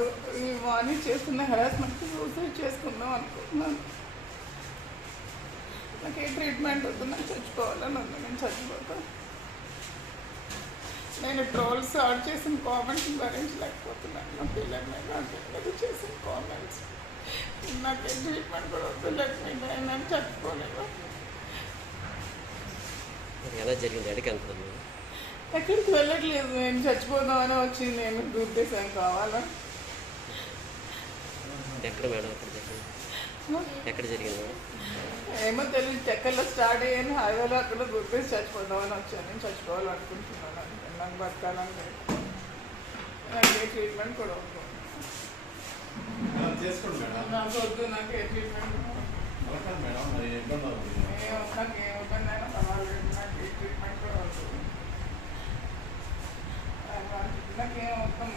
కాదు ఈ వాణి చేస్తున్న హెరాస్మెంట్ సూసైడ్ చేసుకుందాం అనుకుంటున్నాను నాకు ఏ ట్రీట్మెంట్ వద్దు నాకు చచ్చిపోవాలని ఉంది నేను చచ్చిపోతా నేను ట్రోల్స్ ఆడ్ చేసిన కామెంట్స్ భరించలేకపోతున్నాను నా పిల్లల మీద అంటే చేసిన కామెంట్స్ నాకు ఏ ట్రీట్మెంట్ కూడా వద్దు లేకపోతే నేను చచ్చిపోలేదు ఎలా జరిగింది ఎక్కడికి వెళ్ళట్లేదు నేను చచ్చిపోదామని వచ్చింది నేను దూర్దేశం కావాలా ఎక్కడ మేడం ఎక్కడ ఎక్కడ జరిగింది ఏమో తెలియదు చెక్కలో స్టార్ట్ అయ్యాను హైవేలో అక్కడ గుర్తించి చచ్చిపోదామని వచ్చాను చచ్చిపోవాలనుకుంటున్నాను బతకాలని నాకు ఏ ట్రీట్మెంట్ కూడా నాకు ఏమవుతుంది నాకు ఏ ట్రీట్మెంట్ కూడా నాకేమవుతుంది నాకు ఏ ట్రీట్మెంట్ కూడా నాకేమవుతుంది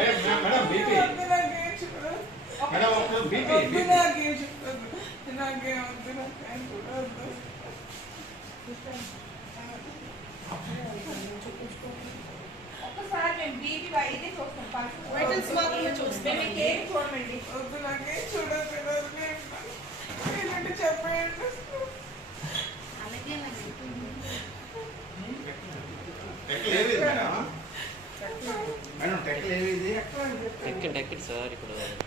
అలాగే అలాగే ఎట్లా లేదు ഡെക്കിൻ ഡെക്കിൻ സഹായിക്കുന്നതാണ്